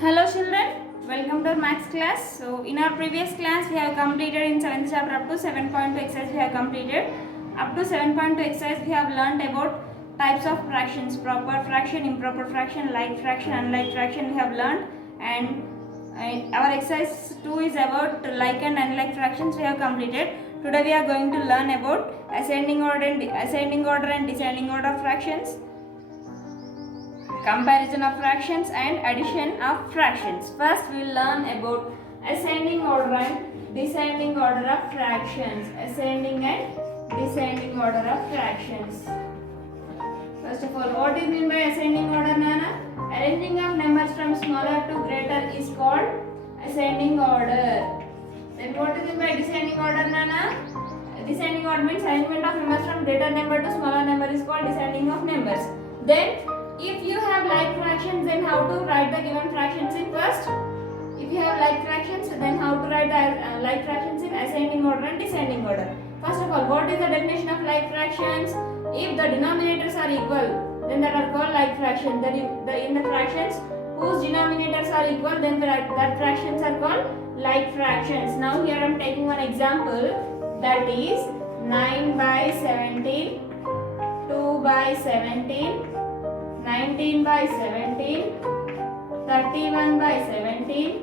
Hello children, welcome to our maths class. So in our previous class we have completed in 7th chapter up to 7.2 exercise we have completed. Up to 7.2 exercise we have learnt about types of fractions, proper fraction, improper fraction, like fraction, unlike fraction we have learnt, and our exercise 2 is about like and unlike fractions we have completed. Today we are going to learn about ascending order and descending order fractions, comparison of fractions and addition of fractions. First we will learn about ascending order and descending order of fractions. Ascending and descending order of fractions. First of all, what is meant by ascending order, Nana? Arranging of numbers from smaller to greater is called ascending order. Then what is meant by descending order, Nana? Descending order means arrangement of numbers from greater number to smaller number is called descending of numbers. Then if you have like fractions, then how to write the given fractions in first? If you have like fractions, then how to write the like fractions in ascending order and descending order? First of all, what is the definition of like fractions? If the denominators are equal, then that are called like fractions. In the fractions whose denominators are equal, then that fractions are called like fractions. Now here I am taking one example, that is 9 by 17, 2 by 17, 19 by 17, 31 by 17,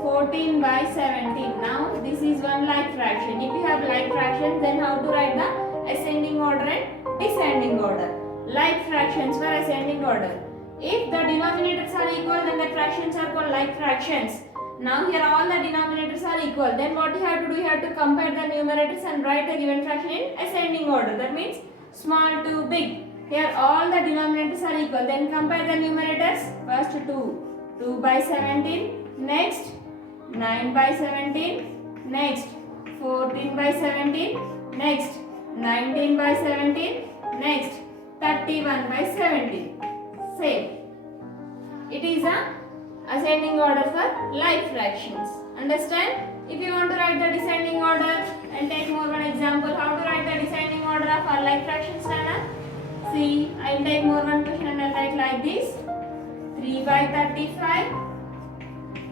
14 by 17. Now this is one like fraction. If you have like fraction, then how to write the ascending order and descending order? Like fractions for ascending order. If the denominators are equal, then the fractions are called like fractions. Now here all the denominators are equal. Then what you have to do? You have to compare the numerators and write the given fraction in ascending order. That means small to big. Here all the denominators are equal. Then compare the numerators. First 2 by 17. Next 9 by 17. Next 14 by 17. Next 19 by 17. Next 31 by 17. Same. It is a ascending order for like fractions. Understand? If you want to write the descending order and take more one example, how to write the descending order of unlike fractions, Nana? See, I will take more one question and I will write like this: 3 by 35,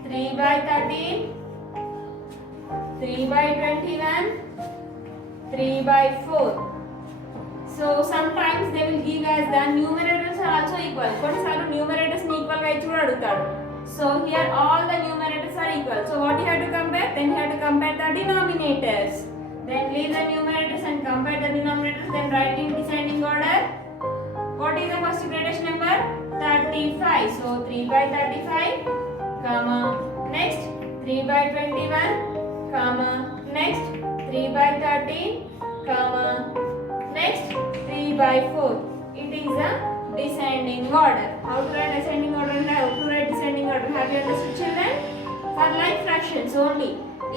3 by 13, 3 by 21, 3 by 4. So sometimes they will give as the numerators are also equal. కొన్నిసార్లు numerators ని equal గా ఇచ్చి కూడా అడుగుతాడు. So here all the numerators are equal. So what you have to compare? Then you have to compare the denominators. Then leave the numerators and compare the denominators. Then write in descending order. What is the first greatest number? 35. So 3 by 35, comma, next 3 by 21, comma, next 3 by 13, comma, next 3 by 4. It is a descending order. How to write ascending order and how to write descending order? Have you understood, children? For like fractions only.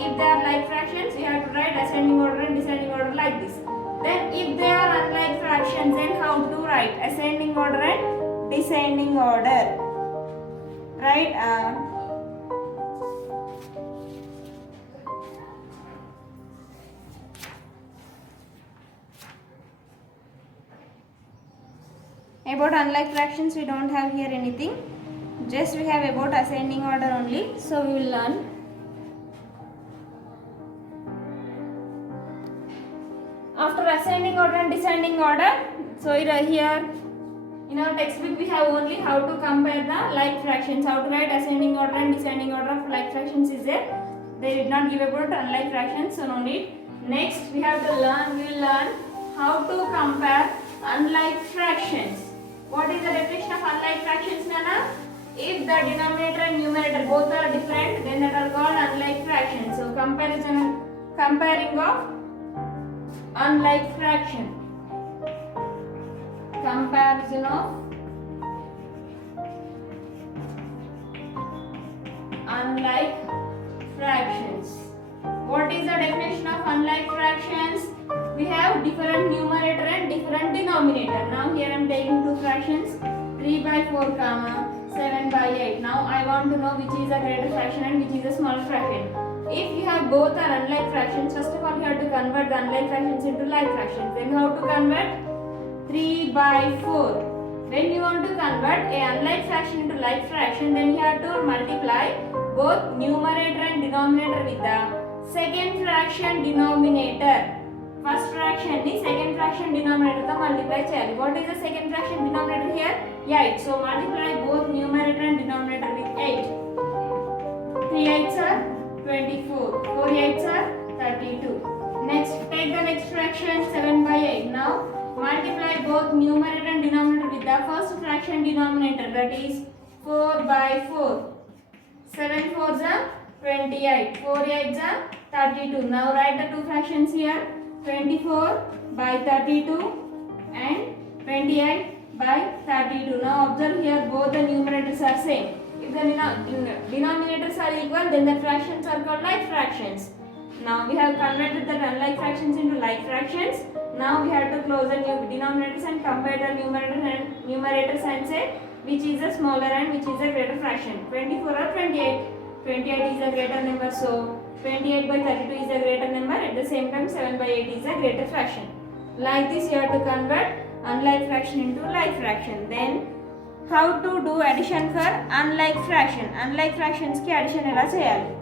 If they are like fractions, you have to write ascending order and descending order like this. Then if they are unlike fractions, then how to write ascending order and descending order? Right? About unlike fractions we don't have here anything. Just we have about ascending order only. So we will learn. After ascending order and descending order, so here in our textbook we have only how to compare the like fractions. How to write ascending order and descending order of like fractions is there. They did not give about unlike fractions, so no need. Next we have to learn. We will learn how to compare unlike fractions. What is the definition of unlike fractions, Nana? If the denominator and numerator both are different, then that are called unlike fractions. So comparing of unlike fraction. Comparison of unlike fractions. What is the definition of unlike fractions? We have different numerator and different denominator. Now here I am taking two fractions, 3 by 4, comma, 7 by 8. Now I want to know which is a greater fraction and which is a smaller fraction. If you have both are unlike fractions, first of all you have to convert the unlike fractions into like fractions. Then how to convert? 3 by 4. When you want to convert a unlike fraction into like fraction, then you have to multiply both numerator and denominator with the second fraction denominator. First fraction ni second fraction denominator to multiply cheyali. What is the second fraction denominator here? 8. So multiply both numerator and denominator with 8. 3 8s are 24. 4 8s are 32. Next, take the next fraction 7 by 8. Now multiply both numerator and denominator with the first fraction denominator, that is 4 by 4. 7 4s are 28. 4 8s are 32. Now write the two fractions here. 24 by 32 and 28 by 32. Now observe here, both the numerators are same. If the denominators are equal, then the fractions are called like fractions. Now we have converted the unlike fractions into like fractions. Now we have to close the denominators and compare the numerators and say which is the smaller and which is the greater fraction. 24 or 28. 28 is the greater number, so 28 by 32 is the greater number. At the same time 7 by 8 is the greater fraction. Like this you have to convert unlike fraction into like fraction. Then how to do addition for unlike fraction? Unlike fractions ki addition ela cheyali?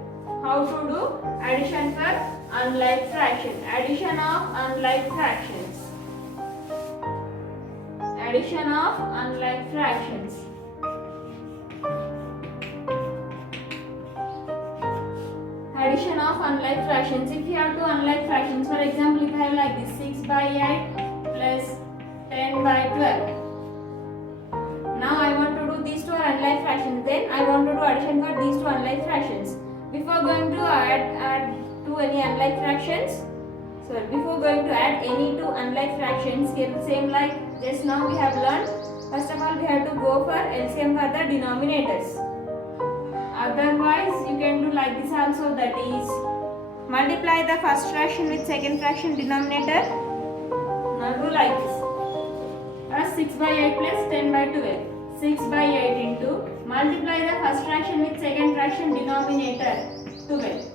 How to do addition for unlike fraction? Addition of unlike fractions. Addition of unlike fractions. Addition of unlike fractions. If you have two unlike fractions, for example, if I have like this 6 by 8 plus 10 by 12. Now I want to do these two unlike fractions. Then I want to do addition for these two unlike fractions. Before going to add to any unlike fractions, before going to add any two unlike fractions, here the same like just now we have learned. First of all, we have to go for LCM for the denominators. Otherwise, you can do like this also, that is multiply the first fraction with second fraction denominator. Now do like this. First 6 by 8 plus 10 by 12. 6 by 8 into multiply the first fraction with second fraction denominator 12.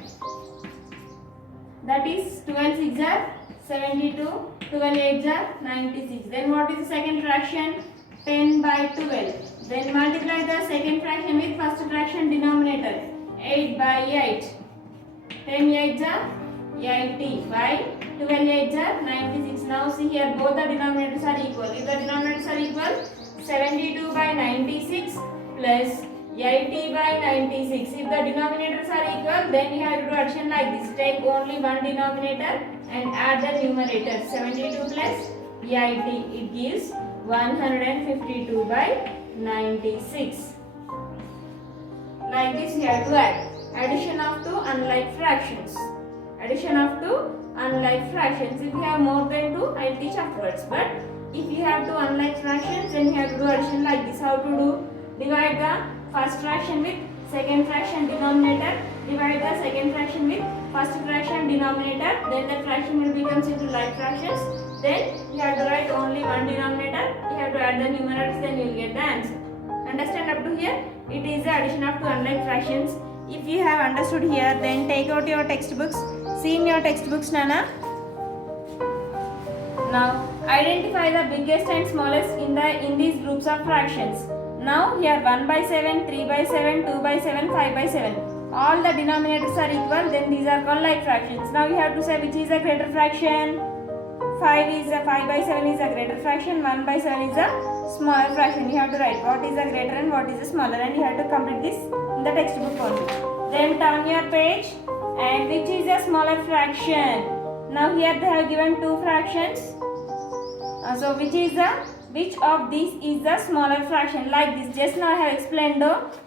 That is 12 6 are 72, 12 8 are 96. Then what is the second fraction? 10 by 12. Then multiply the second fraction with first fraction denominator 8 by 8. 10 8 are 80 by 12 8 are 96. Now see here, both the denominators are equal. If the denominators are equal, 72 by 96 plus 80 by 96. If the denominators are equal, then you have to do addition like this. Take only one denominator and add the numerator. 72 plus 80, it gives 152 by 96. Like this you have to add. Addition of two unlike fractions. Addition of two unlike fractions. If you have more than two, I will teach afterwards. But if you have two unlike fractions, then you have to do addition like this. How to do? Divide the first fraction with second fraction denominator. Divide the second fraction with first fraction denominator. Then the fraction will become into like fractions. Then you have to write only one denominator. You have to add the numerators. Then you will get the answer. Understand up to here? It is the addition of two unlike fractions. If you have understood here, then take out your textbooks. See in your textbooks, Nana. Now identify the biggest and smallest in these groups of fractions. Now here 1 by 7, 3 by 7, 2 by 7, 5 by 7. All the denominators are equal, then these are called like fractions. Now you have to say which is a greater fraction. 5 by 7 is a greater fraction, 1 by 7 is a smaller fraction. You have to write what is the greater and what is the smaller, and you have to complete this in the textbook only. Then turn your page, and which is a smaller fraction. Now here they have given two fractions. So which of these is the smaller fraction? Like this. Just now I have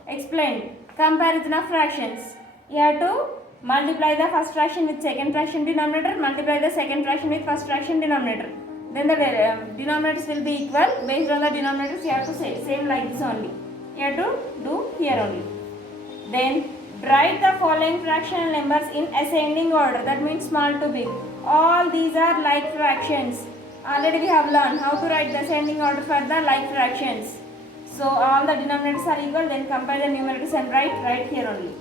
explained. Comparison of fractions. You have to multiply the first fraction with second fraction denominator. Multiply the second fraction with first fraction denominator. Then the denominators will be equal. Based on the denominators, you have to say same like this only. You have to do here only. Then write the following fractional numbers in ascending order. That means small to big. All these are like fractions. Already we have learned how to write the ascending order for the like fractions. So all the denominators are equal. Then compare the numerators and write here only.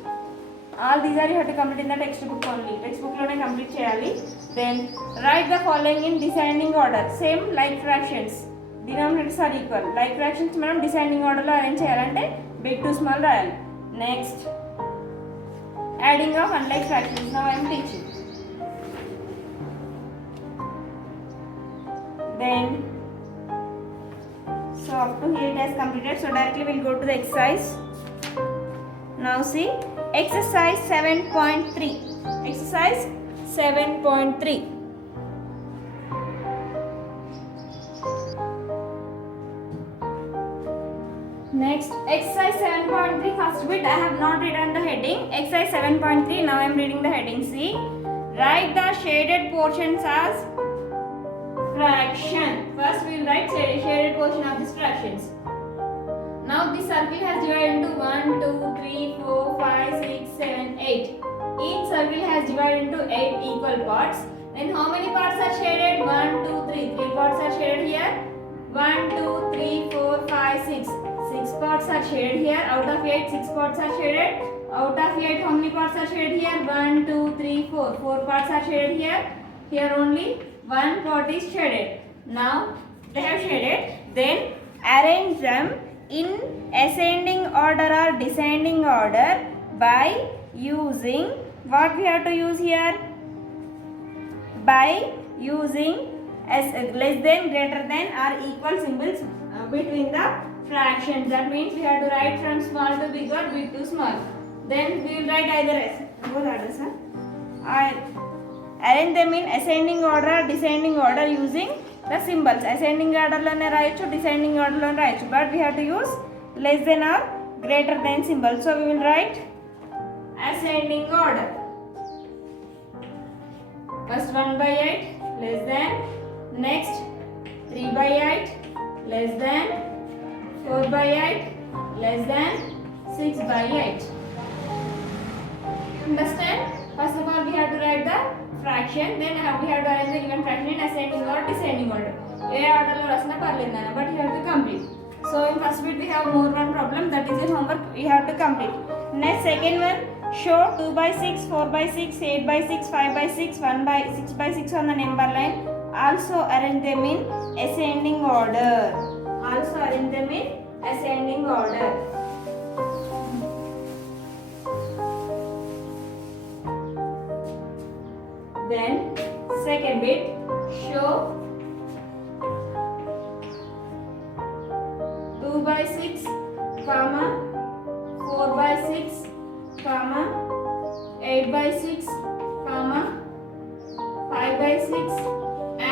All these are you have to complete in the textbook only. Textbook lone complete cheyali. Then write the following in descending order. Same like fractions. Denominators are equal. Like fractions మనం descending ఆర్డర్లో arrange చేయాలంటే big to small రాయాలి. Next adding of unlike fractions. Now I am teaching. Then so up to here it has completed, so directly we'll go to the exercise. Now see exercise 7.3. Exercise 7.3. Next exercise 7.3, first bit I have not written the heading. Exercise 7.3, now I am reading the heading. See, write the shaded portions as fraction. First we will write shaded portion of these fractions. Now this circle has divided into 1, 2, 3, 4, 5, 6, 7, 8. Each circle has divided into 8 equal parts. Then how many parts are shaded? 1, 2, 3. 3 parts are shaded here. 1, 2, 3, 4, 5, 6. 6 parts are shaded here. Out of 8, 6 parts are shaded. Out of 8, how many parts are shaded here? 1, 2, 3, 4. 4 parts are shaded here. Here only one part is shaded. Now they have shaded. Then arrange them in ascending order or descending order by using what we have to use here? By using as less than, greater than or equal symbols between the fractions. That means we have to write from small to big or big to small. Then we will write either as both orders. Arrange them in ascending order, descending order using the symbols. Ascending order lone rayachu, descending order lone rayachu, but we have to use less than or greater than symbol. So we will write ascending order. First 1 by 8 less than, next 3 by 8 less than, 4 by 8 less than, 6 by 8. Understand? First of all we have to write the fraction, then we have to arrange the given fraction in ascending or descending order. A order lo rasna parledana, but you have to complete. So in first bit we have more one problem, that is your homework, you have to complete. Next second one, show 2 by 6, 4 by 6, 8 by 6, 5 by 6, 1 by 6 by 6 on the number line. Also arrange them in ascending order. Also arrange them in ascending order. Then second bit, show 2 by 6, comma 4 by 6, comma 8 by 6, comma 5 by 6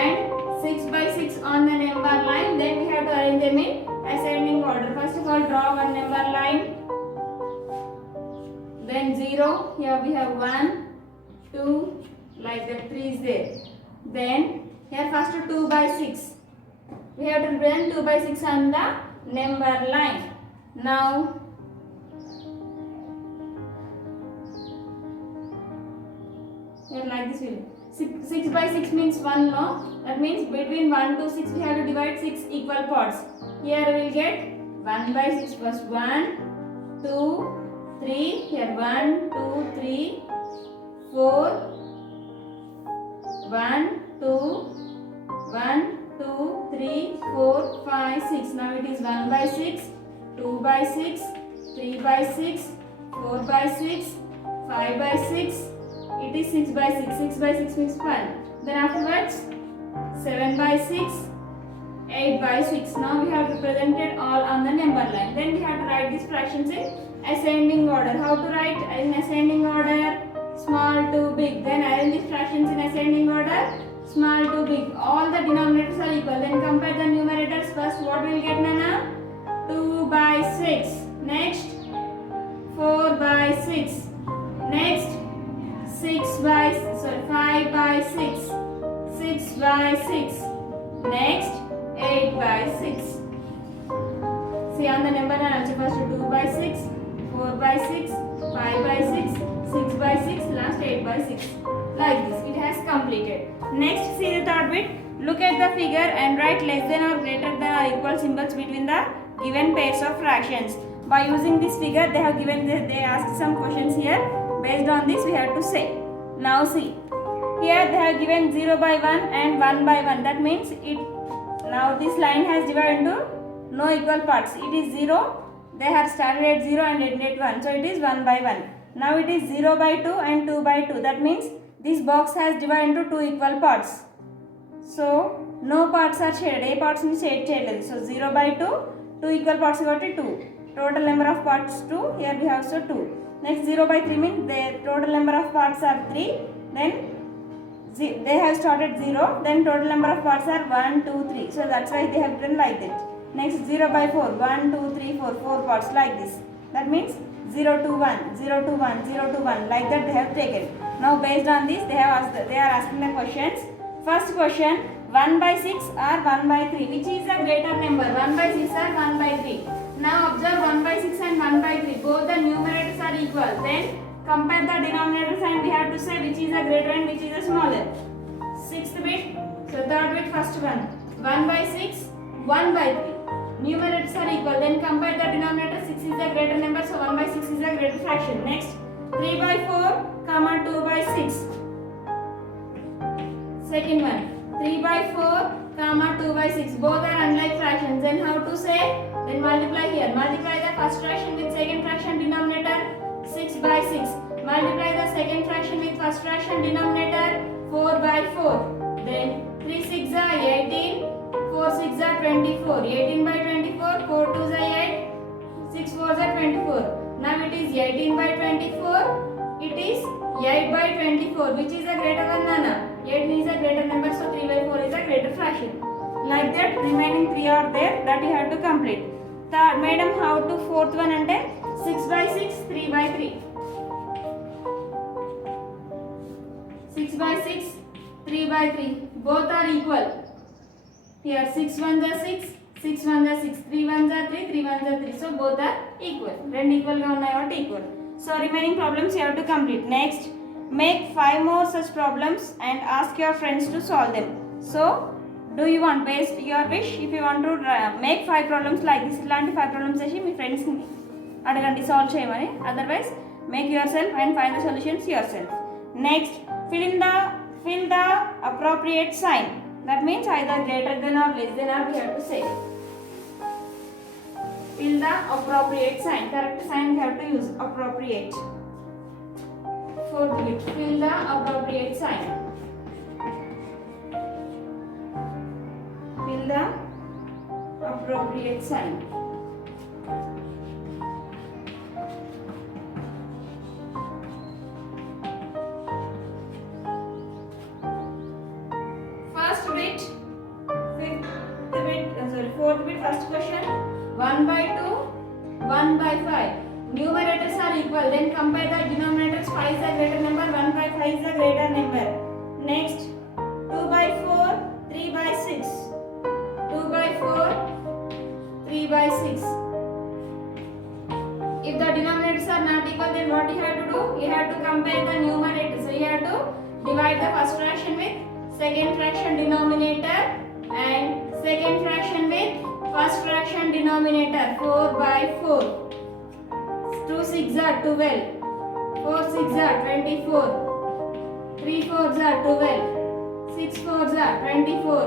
and 6 by 6 on the number line. Then we have to arrange them in ascending order. First of all draw one number line, then 0, here we have 1, 2, like that, 3 is there. Then here first 2 by 6, we have to represent 2 by 6 on the number line. Now here like this will 6 by 6 means 1, no? That means between 1 to 6 we have to divide 6 equal parts. Here we will get 1 by 6 plus 1, 2, 3, here 1, 2, 3, 4, 1, 2, 1, 2, 3, 4, 5, 6. Now it is 1 by 6, 2 by 6, 3 by 6, 4 by 6, 5 by 6. It is 6 by 6. 6 by 6 means 1. Then afterwards 7 by 6, 8 by 6. Now we have represented all on the number line. Then we have to write these fractions in ascending order. How to write in ascending order? Small to big. Then arrange these fractions in ascending order, small to big. All the denominators are equal. Then compare the numerators. First what we will get, Nana? 2 by 6. Next 4 by 6. Next 5 by 6. 6 by 6. Next 8 by 6. See on the number line also, first 2 by 6, 4 by 6, 5 by 6, 6 by 6, last 8 by 6. Like this, it has completed. Next, see the third bit. Look at the figure and write less than or greater than or equal symbols between the given pairs of fractions. By using this figure, they have given, they asked some questions here. Based on this, we have to say. Now see, here they have given 0 by 1 and 1 by 1. That means it Now this line has divided into no equal parts. It is 0. They have started at 0 and ended at 1. So it is 1 by 1. Now it is 0 by 2 and 2 by 2. That means this box has divided into 2 equal parts. So no parts are shaded. A parts ni shade cheyaledu. So 0 by 2, 2 equal parts got 2. Total number of parts 2. Here we have so 2. Next 0 by 3 means the total number of parts are 3. Then they have started 0. Then total number of parts are 1, 2, 3. So that's why they have written like that. Next 0 by 4. 1, 2, 3, 4. 4 parts like this. That means 0 to 1, 0 to 1, 0 to 1. Like that they have taken. Now based on this they are asking the questions. First question, 1 by 6 or 1 by 3. Which is the greater number? 1 by 6 or 1 by 3? Now observe 1 by 6 and 1 by 3. Both the numerators are equal. Then compare the denominators and we have to say which is the greater and which is the smaller. Sixth bit. So third bit, first one. 1 by 6, 1 by 3. Numerators are equal. Then compare the denominator. 6 is the greater number. So 1 by 6 is the greater fraction. Next 3 by 4, comma 2 by 6. Second one. 3 by 4, comma 2 by 6. Both are unlike fractions. Then how to say? Then multiply here. Multiply the first fraction with second fraction denominator. 6 by 6. Multiply the second fraction with first fraction denominator. 4 by 4. Then 3 6 are 18. 4 6 are 24. 18 by 24. 4 2 are 8. 6 4 are 24. Now it is 18 by 24. It is 8 by 24. Which is a greater one, Nana? 8 is a greater number. So 3 by 4 is a greater fraction. Like that remaining 3 are there that you have to complete. Third, madam, how to fourth one ante 6 by 6, 3 by 3. 6 by 6, 3 by 3. Both are equal. Here 6 1s are 6, 6 1s are 6, 3 1s are 3, 3 1s are 3. So both are equal. Rendu equal ga unnai కాబట్టి equal. So remaining problems you have to complete. Next, make 5 more such problems and ask your friends to solve them. So do you want, based your wish, if you want to make 5 problems like this, ఇలాంటి 5 problems చేసి మీ friends ని అడగండి solve చేయమని. Otherwise make yourself and find the solutions yourself. Next, fill the appropriate sign. That means either greater than or less than, or we have to say. Fill the appropriate sign. Correct sign we have to use. Appropriate. Fourth bit. Fill the appropriate sign. Fill the appropriate sign. Fourth bit, first question. 1 by 2, 1 by 5. Numerators are equal. Then compare the denominators. 5 is the greater number. 1 by 5 is the greater number. Next, 2 by 4, 3 by 6. 2 by 4, 3 by 6. If the denominators are not equal, then what you have to do? You have to compare the numerators. So you have to divide the first fraction with second fraction denominator and second fraction with first fraction denominator. 4 by 4. 2 6 are 12. 4 6 are 24. 3 4s are 12. 6 4s are 24.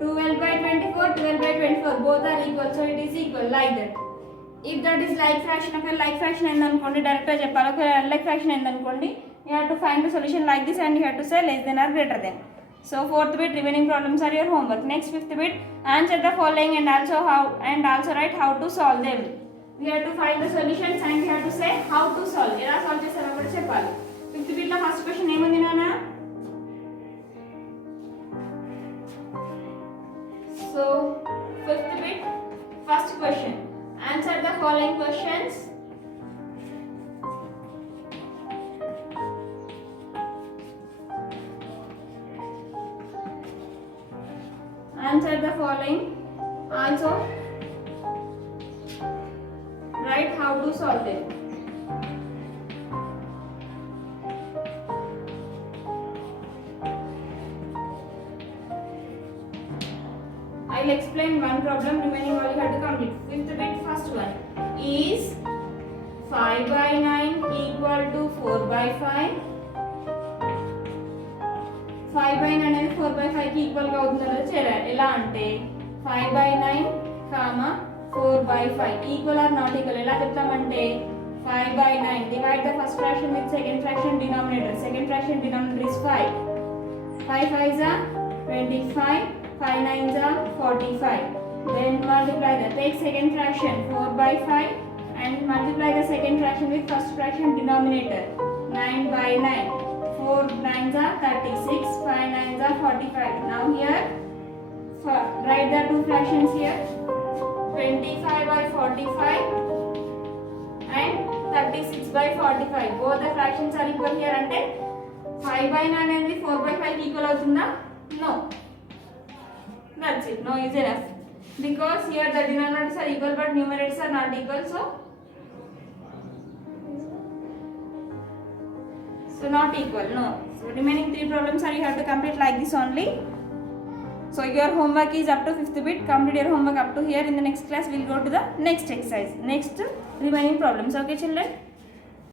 12 by 24, 12 by 24. Both are equal. So it is equal like that. If that is like fraction, okay, like fraction అయిందనుకోండి డైరెక్ట్గా చెప్పాలి. ఒక like fraction అయిందనుకోండి you have to find the solution like this and you have to say less than or greater than. So fourth bit, remaining problems are your homework. Next, fifth bit, answer the following and also write how to solve them. We have to find the solutions and we have to say how to solve. ఎలా solve చేస్తారో కూడా చెప్పాలి. Fifth bit లో first question ఏముంది నాన్న? So fifth bit, first question. Answer the following questions. Answer the following. Also write how to solve it. I'll explain one problem, remaining all you have to complete. Fifth bit, first one. Is 5 by 9 equal to 4 by 5? 5 by 9 అనేది 4 by 5 కి equal గా అవుతుందో లేదో చేయాలి. ఎలా అంటే 5 by 9 comma 4 by 5 equal or not equal ఎలా చెప్తామంటే 5 by 9 divide the first fraction with second fraction denominator is 5 5s are 25 5 9s are 45 then multiply the take second fraction 4 by 5 and multiply the second fraction with first fraction denominator 9 by 9 4 9s are 36 5 9s are 45 now here write the two fractions here 25 by 45 and 36 by 45 both the fractions are equal here ante 5 by 9 అనేది 4 by 5 equal అవుతుందా no that's it no is enough because here the denominators are equal but numerators are not equal so not equal no so remaining three problems are you have to complete like this only. So your homework is up to 5th bit. Complete your homework up to here. In the next class, we'll go to the next exercise, next remaining problems. Okay, children.